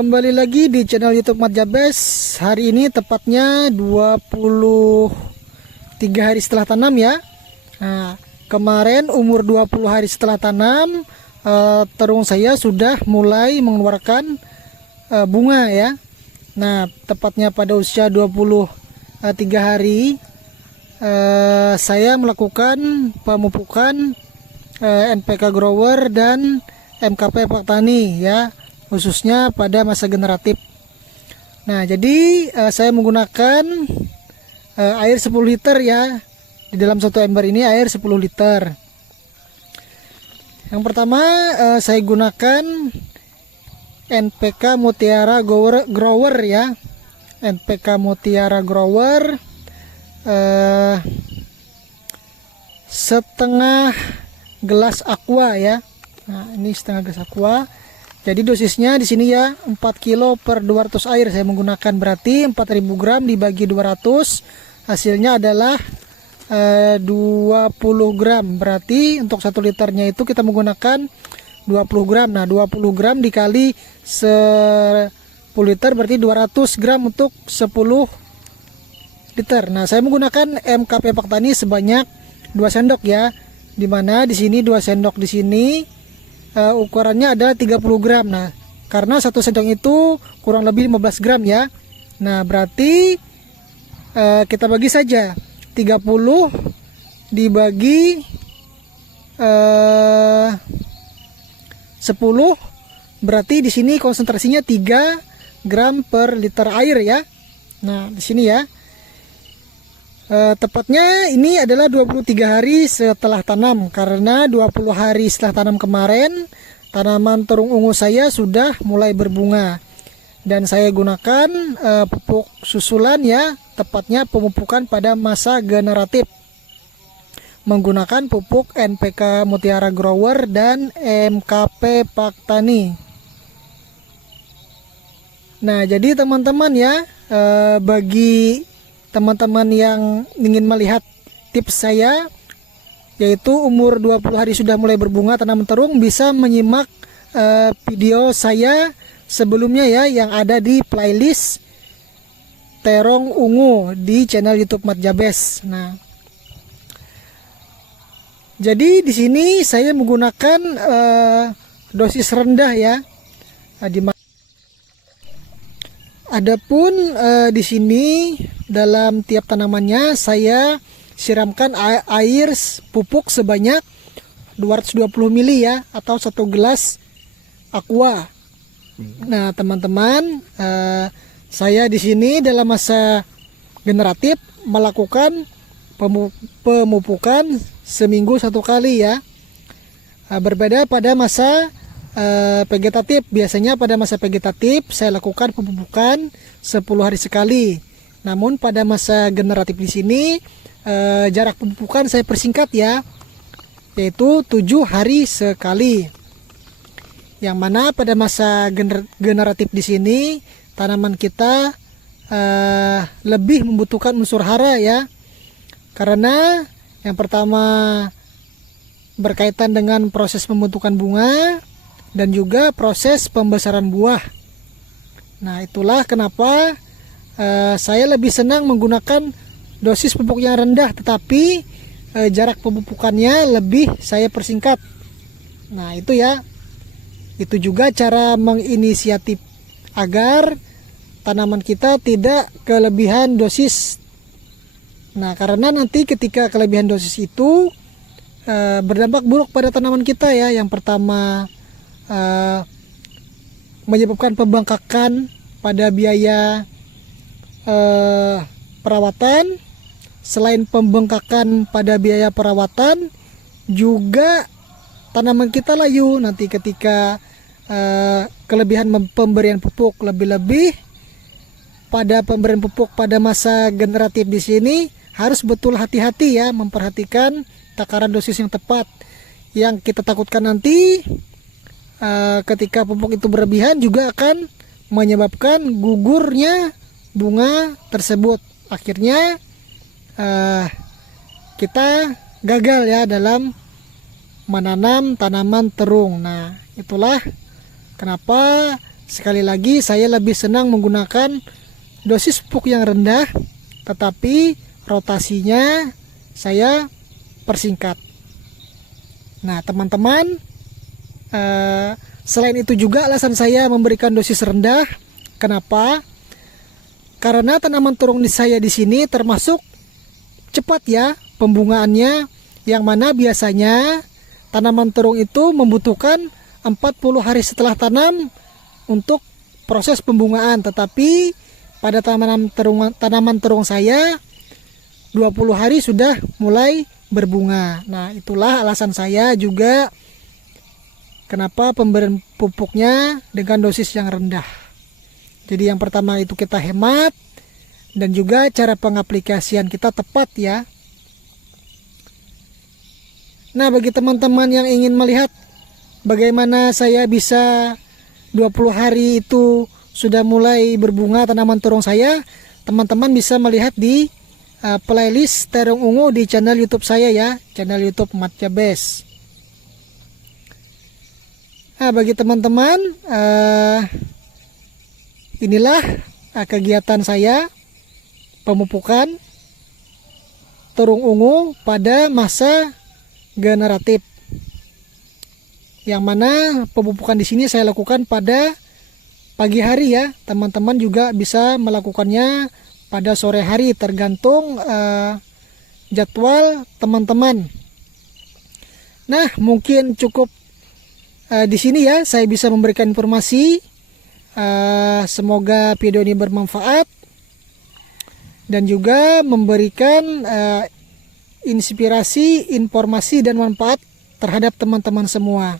Kembali lagi di channel YouTube Mat Jabes. Hari ini tepatnya 23 hari setelah tanam ya. Nah, kemarin umur 20 hari setelah tanam, terung saya sudah mulai mengeluarkan bunga ya. Nah, tepatnya pada usia 23 hari saya melakukan pemupukan NPK Grower dan MKP Paktani ya, khususnya pada masa generatif. Nah, jadi saya menggunakan air 10 liter ya. Di dalam satu ember ini air 10 liter. Yang pertama saya gunakan NPK Mutiara Grower ya. NPK Mutiara Grower setengah gelas aqua ya. Nah, ini setengah gelas aqua. Jadi dosisnya di sini ya 4 kilo per 200 air saya menggunakan, berarti 4000 gram dibagi 200 hasilnya adalah 20 gram. Berarti untuk 1 liternya itu kita menggunakan 20 gram. Nah, 20 gram dikali 10 liter berarti 200 gram untuk 10 liter. Nah, saya menggunakan MKP Paktani sebanyak 2 sendok ya. Dimana di sini 2 sendok di sini ukurannya adalah 30 gram. Nah, karena 1 sendok itu kurang lebih 15 gram ya. Nah, berarti kita bagi saja 30 dibagi 10, berarti di sini konsentrasinya 3 gram per liter air ya. Nah, di sini ya. Tepatnya ini adalah 23 hari setelah tanam, karena 20 hari setelah tanam kemarin tanaman terung ungu saya sudah mulai berbunga, dan saya gunakan pupuk susulan ya, tepatnya pemupukan pada masa generatif menggunakan pupuk NPK Mutiara Grower dan MKP Paktani. Nah, jadi teman-teman ya, bagi teman-teman yang ingin melihat tips saya, yaitu umur 20 hari sudah mulai berbunga tanaman terung, bisa menyimak video saya sebelumnya ya, yang ada di playlist terong ungu di channel YouTube Mat Jabes. Nah, jadi di sini saya menggunakan dosis rendah ya. Adapun di sini dalam tiap tanamannya saya siramkan air pupuk sebanyak 220 ml ya, atau 1 gelas aqua. Nah, teman-teman, saya di sini dalam masa generatif melakukan pemupukan seminggu 1 kali ya. Berbeda pada masa vegetatif. Biasanya pada masa vegetatif saya lakukan pemupukan 10 hari sekali. Namun pada masa generatif di sini jarak pemupukan saya persingkat ya, yaitu 7 hari sekali. Yang mana pada masa generatif di sini tanaman kita lebih membutuhkan unsur hara ya. Karena yang pertama berkaitan dengan proses pembentukan bunga dan juga proses pembesaran buah. Nah, itulah kenapa saya lebih senang menggunakan dosis pupuk yang rendah, tetapi jarak pemupukannya lebih saya persingkat. Nah, itu ya. Itu juga cara menginisiatif agar tanaman kita tidak kelebihan dosis. Nah, karena nanti ketika kelebihan dosis itu berdampak buruk pada tanaman kita ya. Yang pertama menyebabkan pembengkakan pada biaya perawatan. Selain pembengkakan pada biaya perawatan, juga tanaman kita layu nanti ketika kelebihan pemberian pupuk. Lebih-lebih pada pemberian pupuk pada masa generatif di sini harus betul hati-hati ya, memperhatikan takaran dosis yang tepat. Yang kita takutkan nanti ketika pupuk itu berlebihan juga akan menyebabkan gugurnya bunga tersebut. Akhirnya kita gagal ya dalam menanam tanaman terung. Nah, itulah kenapa Sekali lagi, saya lebih senang menggunakan dosis pupuk yang rendah, tetapi rotasinya saya persingkat. Nah, teman-teman, selain itu juga alasan saya memberikan dosis rendah. Kenapa? Karena tanaman terung saya di sini termasuk cepat ya pembungaannya, yang mana biasanya tanaman terung itu membutuhkan 40 hari setelah tanam untuk proses pembungaan, tetapi pada tanaman terung saya 20 hari sudah mulai berbunga. Nah, itulah alasan saya juga kenapa pemberian pupuknya dengan dosis yang rendah. Jadi yang pertama itu kita hemat, dan juga cara pengaplikasian kita tepat ya. Nah, bagi teman-teman yang ingin melihat bagaimana saya bisa 20 hari itu sudah mulai berbunga tanaman terung saya, teman-teman bisa melihat di playlist terung ungu di channel YouTube saya ya, channel YouTube Matjabes. Nah, bagi teman-teman, inilah kegiatan saya pemupukan terung ungu pada masa generatif, yang mana pemupukan di sini saya lakukan pada pagi hari ya. Teman-teman juga bisa melakukannya pada sore hari, tergantung jadwal teman-teman. Nah, mungkin cukup di sini ya saya bisa memberikan informasi. Semoga video ini bermanfaat dan juga memberikan inspirasi, informasi dan manfaat terhadap teman-teman semua.